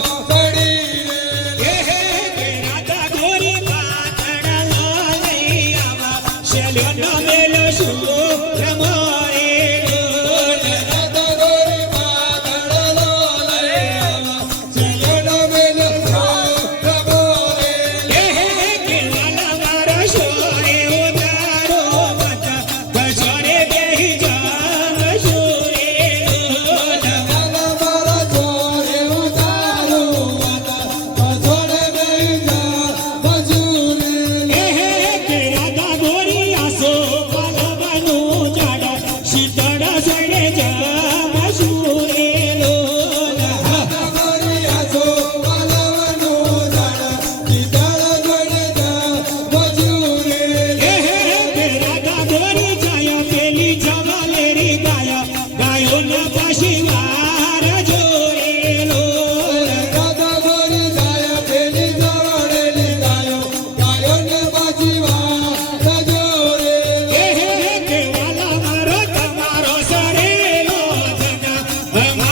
ચડી રે Amen.